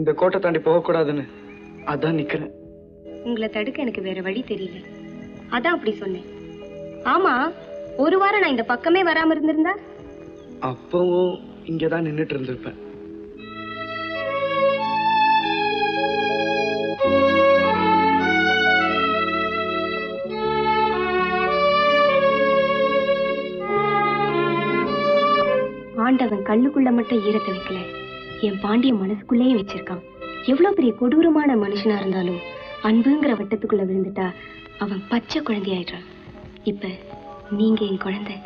இந்த கோட்டை தாண்டி போகக்கூடாதுன்னு அதான் நிக்கிறேன். உங்களை தடுக்க எனக்கு வேற வழி தெரியல, அதான் அப்படி சொன்னேன். ஆமா, ஒரு வாரம் நான் இந்த பக்கமே வராம இருந்திருந்தா அப்பவும் இங்கதான் நின்னுட்டு இருந்திருப்பேன். ஆண்டவன் கல்லுக்குள்ள மட்டும் ஈரத்தை வைக்கல, என் பாண்டிய மனசுக்குள்ளேயே வச்சிருக்கான். எவ்வளவு பெரிய கொடூரமான மனுஷனா இருந்தாலும் அன்புங்கிற வட்டத்துக்குள்ள விழுந்துட்டா அவன் பச்சை குழந்தையாயிடுறான். இப்ப நீங்க என் குழந்தை.